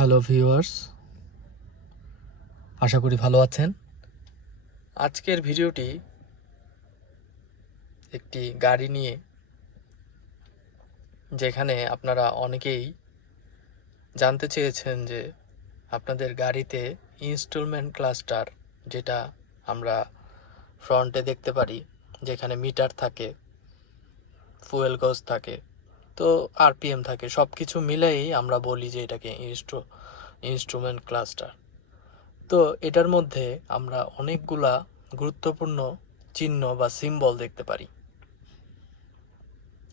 Hello viewers, আশা করি ভালো আছেন। আজকের ভিডিওটি একটি গাড়ি নিয়ে, যেখানে আপনারা অনেকেই জানতে চেয়েছেন যে আপনাদের গাড়িতে ইনস্টলমেন্ট ক্লাস্টার, যেটা আমরা ফ্রন্টে দেখতে পারি, যেখানে মিটার থাকে, ফুয়েল গজ থাকে, তো আরপিএম থাকে, সব কিছু মিলেই আমরা বলি যে এটাকে ইনস্ট্রুমেন্ট ক্লাস্টার। তো এটার মধ্যে আমরা অনেকগুলা গুরুত্বপূর্ণ চিহ্ন বা সিম্বল দেখতে পারি।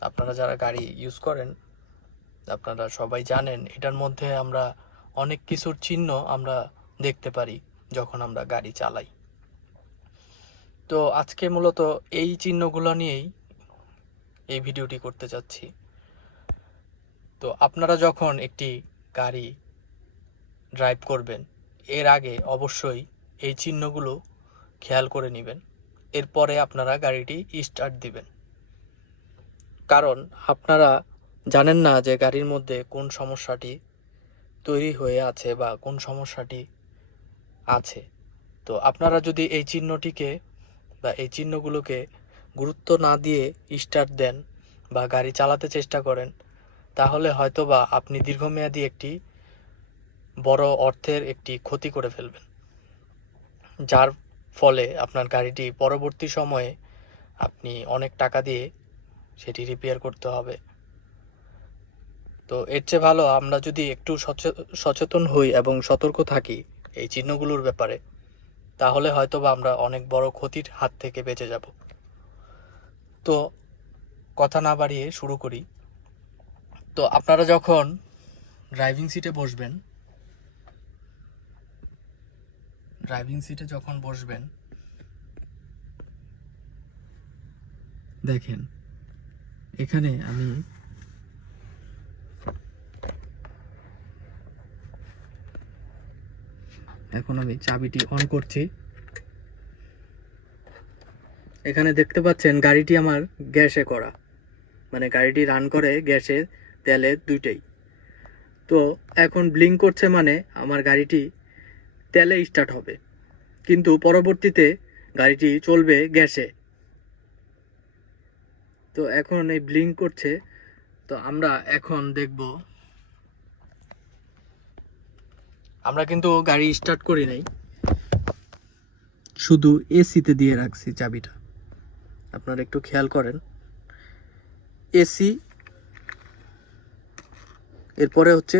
আপনারা যারা গাড়ি ইউজ করেন, আপনারা সবাই জানেন এটার মধ্যে আমরা অনেক কিছুর চিহ্ন আমরা দেখতে পারি যখন আমরা গাড়ি চালাই। তো আজকে মূলত এই চিহ্নগুলো নিয়েই এই ভিডিওটি করতে যাচ্ছি। তো আপনারা যখন একটি গাড়ি ড্রাইভ করবেন, এর আগে অবশ্যই এই চিহ্নগুলো খেয়াল করে নেবেন। এরপরে আপনারা গাড়িটি স্টার্ট দিবেন, কারণ আপনারা জানেন না যে গাড়ির মধ্যে কোন সমস্যাটি তৈরি হয়ে আছে বা কোন সমস্যাটি আছে। তো আপনারা যদি এই চিহ্নটিকে বা এই চিহ্নগুলোকে গুরুত্ব না দিয়ে স্টার্ট দেন বা গাড়ি চালাতে চেষ্টা করেন, তাহলে হয়তোবা আপনি দীর্ঘমেয়াদী একটি বড় অর্থের একটি ক্ষতি করে ফেলবেন, যার ফলে আপনার গাড়িটি পরবর্তী সময়ে আপনি অনেক টাকা দিয়ে সেটি রিপেয়ার করতে হবে। তো এর চেয়ে ভালো আমরা যদি একটু সচেতন হই এবং সতর্ক থাকি এই চিহ্নগুলোর ব্যাপারে, তাহলে হয়তোবা আমরা অনেক বড় ক্ষতির হাত থেকে বেঁচে যাব। তো কথা না বাড়িয়ে শুরু করি। তো আপনারা যখন ড্রাইভিং সিটে বসবেন, দেখেন এখানে আমি চাবিটি অন করছি। এখানে দেখতে পাচ্ছেন গাড়িটি আমার গ্যাসে করা, মানে গাড়িটি রান করে গ্যাসে তেলে দুইটাই। তো এখন ব্লিঙ্ক করছে, মানে আমার গাড়িটি তেলে স্টার্ট হবে, কিন্তু পরবর্তীতে গাড়িটি চলবে গ্যাসে। তো এখন এই ব্লিঙ্ক করছে। তো আমরা এখন দেখব, আমরা কিন্তু গাড়ি স্টার্ট করি নাই, শুধু এসিতে দিয়ে রাখছি চাবিটা। আপনারা একটু খেয়াল করেন, এসি, এরপরে হচ্ছে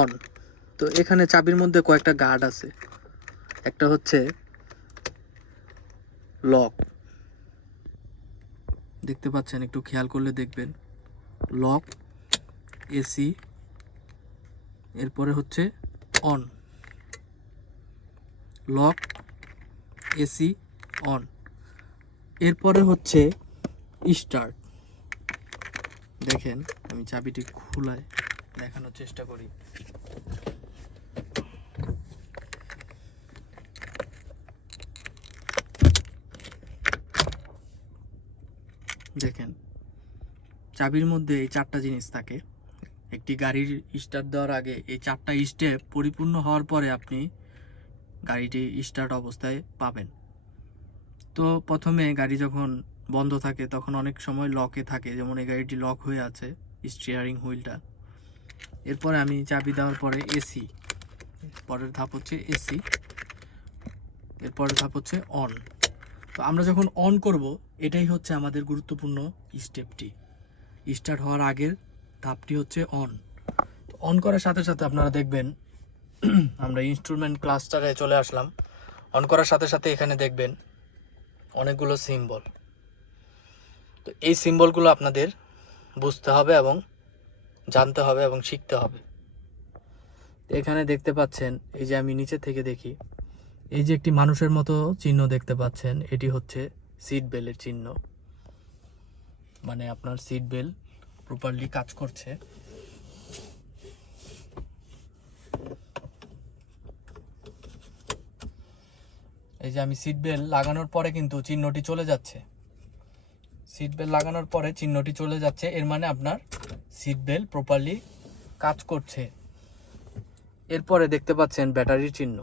অন। তো এখানে চাবির মধ্যে কয়েকটা গার্ড আছে, একটা হচ্ছে লক, দেখতে পাচ্ছেন, একটু খেয়াল করলে দেখবেন, লক, এসি, এরপরে হচ্ছে অন, লক, এসি, অন, এরপরে হচ্ছে স্টার্ট। দেখেন আমি চাবিটি খোলায় দেখানোর চেষ্টা করি। দেখেন চাবির মধ্যে এই চারটা জিনিস থাকে। একটি গাড়ির স্টার্ট দেওয়ার আগে এই চারটা স্টেপ পরিপূর্ণ হওয়ার পরে আপনি গাড়িটি স্টার্ট অবস্থায় পাবেন। তো প্রথমে গাড়ি যখন বন্ধ থাকে তখন অনেক সময় লকে থাকে, যেমন এই গাড়িটি লক হয়ে আছে স্টিয়ারিং হুইলটা। এরপরে আমি চাবি দেওয়ার পরে এসি, পরের ধাপ হচ্ছে এসি, এরপরের ধাপ হচ্ছে অন। তো আমরা যখন অন করব, এটাই হচ্ছে আমাদের গুরুত্বপূর্ণ স্টেপটি। স্টার্ট হওয়ার আগের ধাপটি হচ্ছে অন। অন করার সাথে সাথে আপনারা দেখবেন আমরা ইনস্ট্রুমেন্ট ক্লাস্টারে চলে আসলাম। অন করার সাথে সাথে এখানে দেখবেন অনেকগুলো সিম্বল। তো এই সিম্বলগুলো আপনাদের বুঝতে হবে এবং জানতে হবে এবং শিখতে হবে। এখানে দেখতে পাচ্ছেন, এই যে আমি নিচে থেকে দেখি, এই যে একটি মানুষের মতো চিহ্ন দেখতে পাচ্ছেন, এটি হচ্ছে সিট বেল্টের চিহ্ন, মানে আপনার সিট বেল্ট প্রপারলি কাজ করছে। এই যে আমি সিট বেল্ট লাগানোর পরে কিন্তু চিহ্নটি চলে যাচ্ছে, সিট বেল্ট লাগানোর পরে চিহ্নটি চলে যাচ্ছে, এর মানে আপনার সিট বেল্ট প্রপারলি কাজ করছে। এরপরে দেখতে পাচ্ছেন ব্যাটারির চিহ্ন।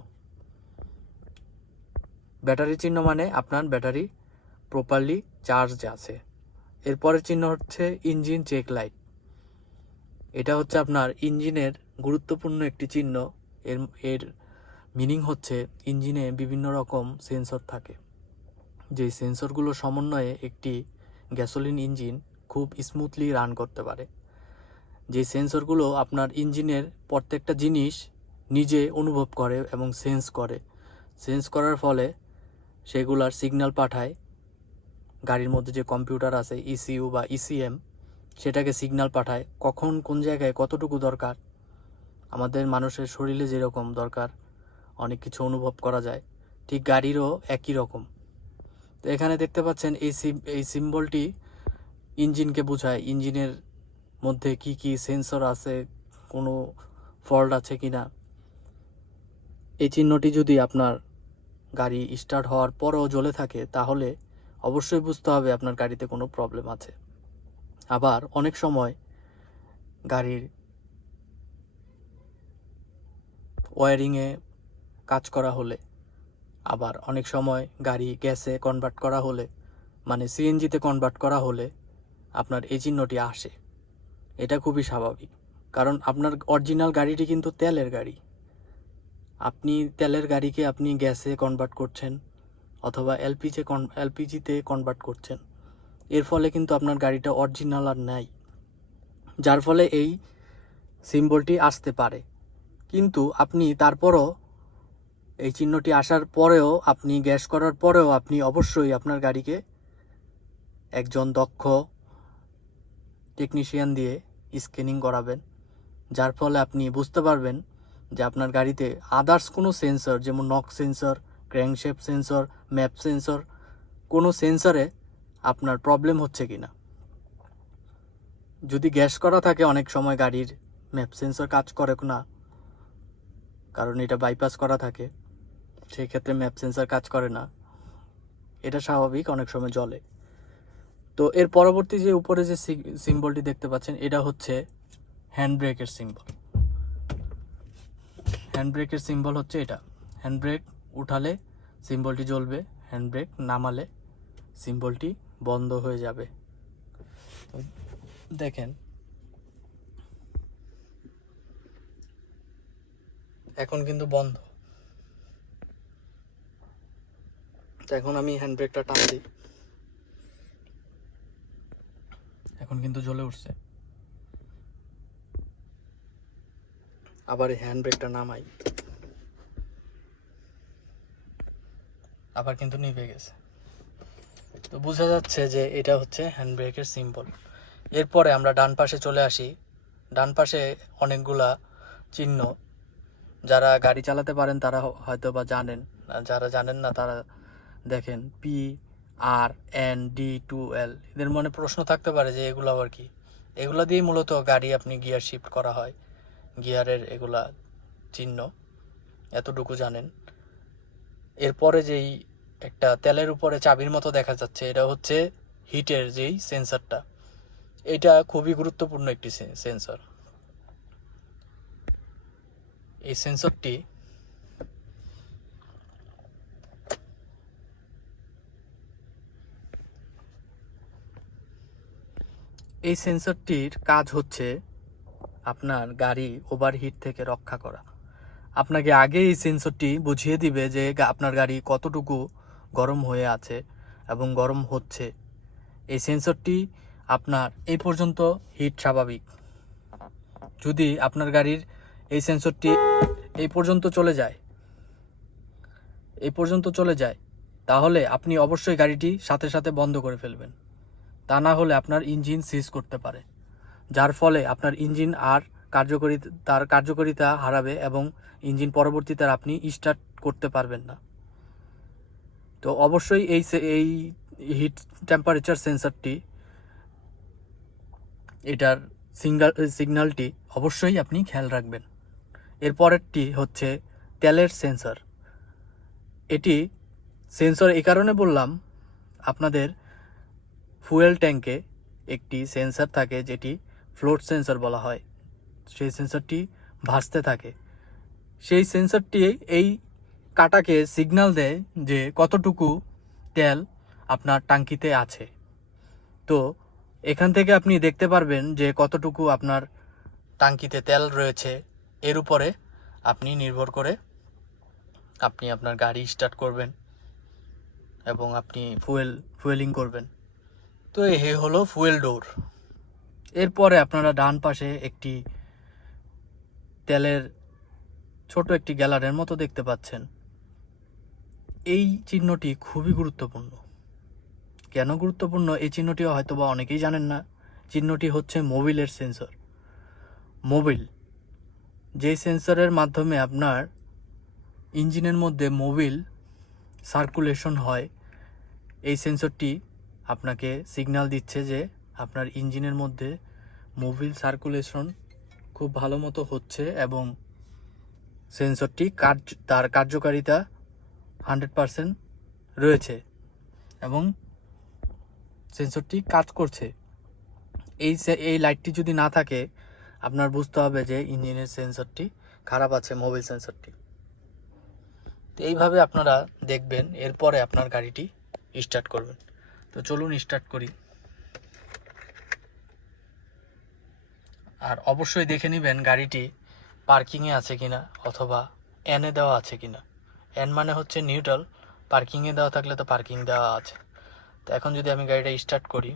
ব্যাটারি চিহ্ন মানে আপনার ব্যাটারি প্রপারলি চার্জ আছে। এরপরের চিহ্ন হচ্ছে ইঞ্জিন চেক লাইট। এটা হচ্ছে আপনার ইঞ্জিনের গুরুত্বপূর্ণ একটি চিহ্ন। এর এর মিনিং হচ্ছে ইঞ্জিনে বিভিন্ন রকম সেন্সর থাকে, যেই সেন্সরগুলো সমন্বয়ে একটি গ্যাসোলিন ইঞ্জিন খুব স্মুথলি রান করতে পারে। যে সেন্সরগুলো আপনার ইঞ্জিনের প্রত্যেকটা জিনিস নিজে অনুভব করে এবং সেন্স করার ফলে সেগুলার সিগন্যাল পাঠায় গাড়ির মধ্যে যে কম্পিউটার আছে ইসিইউ বা ইসিএম, সেটাকে সিগন্যাল পাঠায় কখন কোন জায়গায় কতটুকু দরকার। আমাদের মানুষের শরীরে যেরকম দরকার অনেক কিছু অনুভব করা যায়, ঠিক গাড়িরও একই রকম। তো এখানে দেখতে পাচ্ছেন এই সিম্বলটি ইঞ্জিনকে বোঝায়, ইঞ্জিনের মধ্যে কি কি সেন্সর আছে, কোনো ফল্ট আছে কি না। এই চিহ্নটি যদি আপনার গাড়ি স্টার্ট হওয়ার পরেও জ্বলে থাকে তাহলে অবশ্যই বুঝতে হবে আপনার গাড়িতে কোনো প্রবলেম আছে। আবার অনেক সময় গাড়ির ওয়্যারিংয়ে কাজ করা হলে, আবার অনেক সময় গাড়ি গ্যাসে কনভার্ট করা হলে, মানে সিএনজিতে কনভার্ট করা হলে আপনার এই চিহ্নটি আসে। এটা খুবই স্বাভাবিক, কারণ আপনার অরিজিনাল গাড়িটি কিন্তু তেলের গাড়ি। আপনি তেলের গাড়িকে আপনি গ্যাসে কনভার্ট করছেন অথবা এলপিজিতে কনভার্ট করছেন, এর ফলে কিন্তু আপনার গাড়িটা অরিজিনাল আর নাই, যার ফলে এই সিম্বলটি আসতে পারে। কিন্তু আপনি তারপরও এই চিহ্নটি আসার পরেও, আপনি গ্যাস করার পরেও আপনি অবশ্যই আপনার গাড়িকে একজন দক্ষ টেকনিশিয়ান দিয়ে স্ক্যানিং করাবেন, যার ফলে আপনি বুঝতে পারবেন যে আপনার গাড়িতে আদার্স কোনো সেন্সর, যেমন knock sensor, crankshaft sensor, map sensor, কোনো সেন্সরে আপনার প্রবলেম হচ্ছে কি না। যদি গ্যাস করা থাকে অনেক সময় গাড়ির ম্যাপ সেন্সর কাজ করে না, কারণ এটা বাইপাস করা থাকে, সেই ক্ষেত্রে ম্যাপ সেন্সর কাজ করে না, এটা স্বাভাবিক, অনেক সময় জ্বলে। তো এর পরবর্তী যে উপরে যে সিম্বলটি দেখতে পাচ্ছেন এটা হচ্ছে হ্যান্ড ব্রেকের সিম্বল। হ্যান্ড ব্রেকের সিম্বল হচ্ছে এটা। হ্যান্ড ব্রেক উঠালে সিম্বলটি জ্বলবে, হ্যান্ড ব্রেক নামালে সিম্বলটি বন্ধ হয়ে যাবে। দেখেন এখন কিন্তু বন্ধ। তো এখন আমি হ্যান্ড ব্রেকটা টান দিই, এখন কিন্তু জ্বলে উঠছে। আবার এই হ্যান্ড ব্রেকটা নামাই, আবার কিন্তু নিভে গেছে। তো বোঝা যাচ্ছে যে এটা হচ্ছে হ্যান্ড ব্রেকের সিম্বল। এরপরে আমরা ডান পাশে চলে আসি। ডান পাশে অনেকগুলা চিহ্ন, যারা গাড়ি চালাতে পারেন তারা হয়তো বা জানেন, যারা জানেন না তারা দেখেন PRND2L। এদের মনে প্রশ্ন থাকতে পারে যে এগুলো আবার কি। এগুলা দিয়েই মূলত গাড়ি আপনি গিয়ার শিফট করা হয়, গিয়ারের এগুলা চিহ্ন, এতটুকু জানেন। এরপরে যেই একটা তেলের উপরে চাবির মতো দেখা যাচ্ছে, এটা হচ্ছে হিটের যেই সেন্সরটা, এটা খুবই গুরুত্বপূর্ণ একটি সেন্সর। এই সেন্সরটি এই সেন্সরটির কাজ হচ্ছে আপনার গাড়ি ওভারহিট থেকে রক্ষা করা। আপনাকে আগে এই সেন্সরটি বুঝিয়ে দিবে যে আপনার গাড়ি কতটুকু গরম হয়ে আছে এবং গরম হচ্ছে। এই সেন্সরটি আপনার এই পর্যন্ত হিট স্বাভাবিক। যদি আপনার গাড়ির এই সেন্সরটি এই পর্যন্ত চলে যায় তাহলে আপনি অবশ্যই গাড়িটি সাথে সাথে বন্ধ করে ফেলবেন। তা না হলে আপনার ইঞ্জিন সিজ করতে পারে, যার ফলে আপনার ইঞ্জিন আর তার কার্যকারিতা হারাবে এবং ইঞ্জিন পরবর্তীতে আপনি স্টার্ট করতে পারবেন না। তো অবশ্যই এই হিট টেম্পারেচার সেন্সরটি, এটার সিগন্যালটি অবশ্যই আপনি খেয়াল রাখবেন। এরপরেরটি হচ্ছে তেলের সেন্সর। এটি সেন্সর এই কারণে বললাম, আপনাদের ফুয়েল ট্যাঙ্কে একটি সেন্সর থাকে যেটি ফ্লোট সেন্সর বলা হয়। সেই সেন্সরটি ভাসতে থাকে। সেই সেন্সরটি এই কাঁটাকে সিগন্যাল দেয় যে কতটুকু তেল আপনার ট্যাঙ্কিতে আছে। তো এখান থেকে আপনি দেখতে পারবেন যে কতটুকু আপনার ট্যাঙ্কিতে তেল রয়েছে। এর উপরে আপনি নির্ভর করে আপনি আপনার গাড়ি স্টার্ট করবেন এবং আপনি ফুয়েলিং করবেন। তো এই হলো ফুয়েল ডোর। এরপরে আপনারা ডান পাশে একটি তেলের ছোট একটি গ্যালারের মতো দেখতে পাচ্ছেন। এই চিহ্নটি খুবই গুরুত্বপূর্ণ। কেন গুরুত্বপূর্ণ এই চিহ্নটিও হয়তো বা অনেকেই জানেন না। চিহ্নটি হচ্ছে মোবিলের সেন্সর। মোবিল যেই সেন্সরের মাধ্যমে আপনার ইঞ্জিনের মধ্যে মোবিল সার্কুলেশন হয়, এই সেন্সরটি আপনাকে সিগন্যাল দিচ্ছে যে আপনার ইঞ্জিনের মধ্যে মোবিল সার্কুলেশন খুব ভালো মতো হচ্ছে এবং সেন্সরটি তার কার্যকারিতা 100% রয়েছে এবং সেন্সরটি কাজ করছে। এই লাইটটি যদি না থাকে আপনার বুঝতে হবে যে ইঞ্জিনের সেন্সরটি খারাপ আছে, মোবিল সেন্সরটি। তো এইভাবে আপনারা দেখবেন, এরপরে আপনার গাড়িটি স্টার্ট করবেন। তো চলুন স্টার্ট করি। আর অবশ্যই দেখে নেবেন গাড়িটি পার্কিংয়ে আছে কিনা অথবা এনে দেওয়া আছে কিনা। এন মানে হচ্ছে নিউট্রাল, পার্কিংয়ে দেওয়া থাকলে তো পার্কিং দেওয়া আছে। তো এখন যদি আমি গাড়িটা স্টার্ট করি,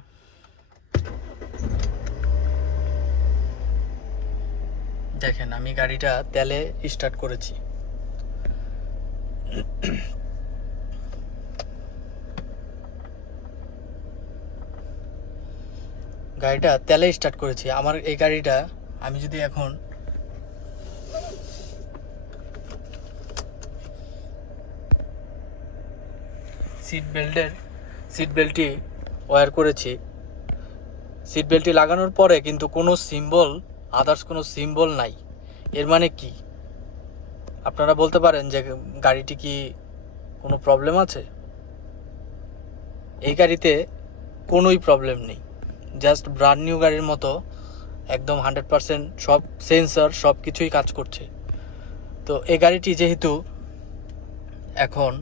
দেখেন আমি গাড়িটা তেলে স্টার্ট করেছি। গাড়িটা তেলে স্টার্ট করেছি। আমার এই গাড়িটা আমি যদি এখন সিট বেল্টটি ওয়্যার করেছি। সিট বেল্টটি লাগানোর পরে কিন্তু কোনো আদার্স কোনো সিম্বল নাই। এর মানে কি? আপনারা বলতে পারেন যে গাড়িটি কি কোনো প্রবলেম আছে? এই গাড়িতে কোনোই প্রবলেম নেই, জাস্ট ব্র্যান্ড নিউ গাড়ির মতো একদম 100% সব সেন্সর সব কিছুই কাজ করছে। তো এই গাড়িটি যেহেতু এখন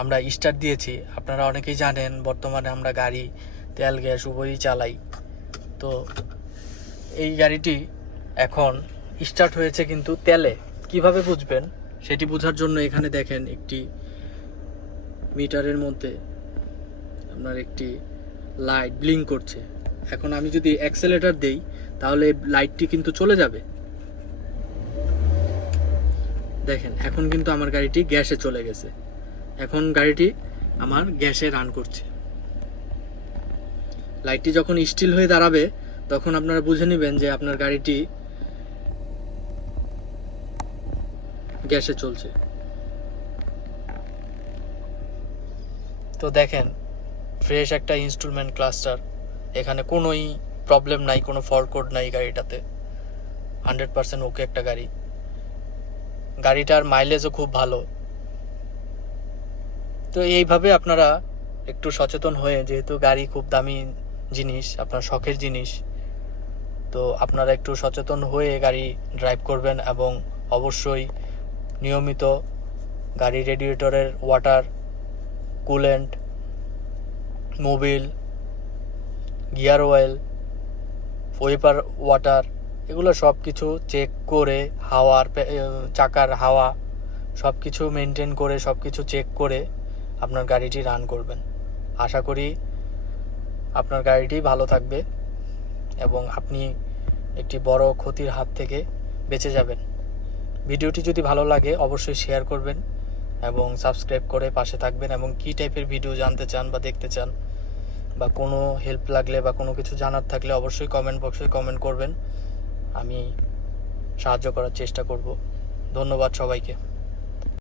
আমরা স্টার্ট দিয়েছি, আপনারা অনেকেই জানেন বর্তমানে আমরা গাড়ি তেল গ্যাস উভয়ই চালাই। তো এই গাড়িটি এখন স্টার্ট হয়েছে কিন্তু তেলে। কিভাবে বুঝবেন সেটি বোঝার জন্য এখানে দেখেন একটি মিটারের মধ্যে আপনার একটি লাইট ব্লিঙ্ক করছে। এখন আমি যদি অ্যাক্সেলেটর দেই তাহলে লাইটটি কিন্তু চলে যাবে। দেখেন এখন কিন্তু আমার গাড়িটি গ্যাসে চলে গেছে। এখন গাড়িটি আমার গ্যাসে রান করছে। লাইটটি যখন স্টিল হয়ে দাঁড়াবে তখন আপনারা বুঝে নেবেন যে আপনার গাড়িটি গ্যাসে চলছে। তো দেখেন ফ্রেশ একটা ইনস্ট্রুমেন্ট ক্লাস্টার, এখানে কোনোই প্রবলেম নাই, কোনো ফল্ট কোড নাই গাড়িটাতে। 100% ওকে একটা গাড়ি। গাড়িটার মাইলেজও খুব ভালো। তো এইভাবে আপনারা একটু সচেতন হয়ে, যেহেতু গাড়ি খুব দামি জিনিস, আপনার শখের জিনিস, তো আপনারা একটু সচেতন হয়ে গাড়ি ড্রাইভ করবেন এবং অবশ্যই নিয়মিত গাড়ি রেডিয়েটরের water, coolant, Mobil, gear oil, wiper water, এগুলো সব কিছু চেক করে, চাকার হাওয়া সব কিছু মেনটেন করে, সব কিছু চেক করে আপনার গাড়িটি রান করবেন। আশা করি আপনার গাড়িটি ভালো থাকবে এবং আপনি একটি বড় ক্ষতির হাত থেকে বেঁচে যাবেন। ভিডিওটি যদি ভালো লাগে অবশ্যই শেয়ার করবেন এবং সাবস্ক্রাইব করে পাশে থাকবেন। এবং কী টাইপের ভিডিও জানতে চান বা দেখতে চান বা কোনো হেল্প লাগলে বা কোনো কিছু জানার থাকলে অবশ্যই কমেন্ট বক্সে কমেন্ট করবেন, আমি সাহায্য করার চেষ্টা করব। ধন্যবাদ সবাইকে।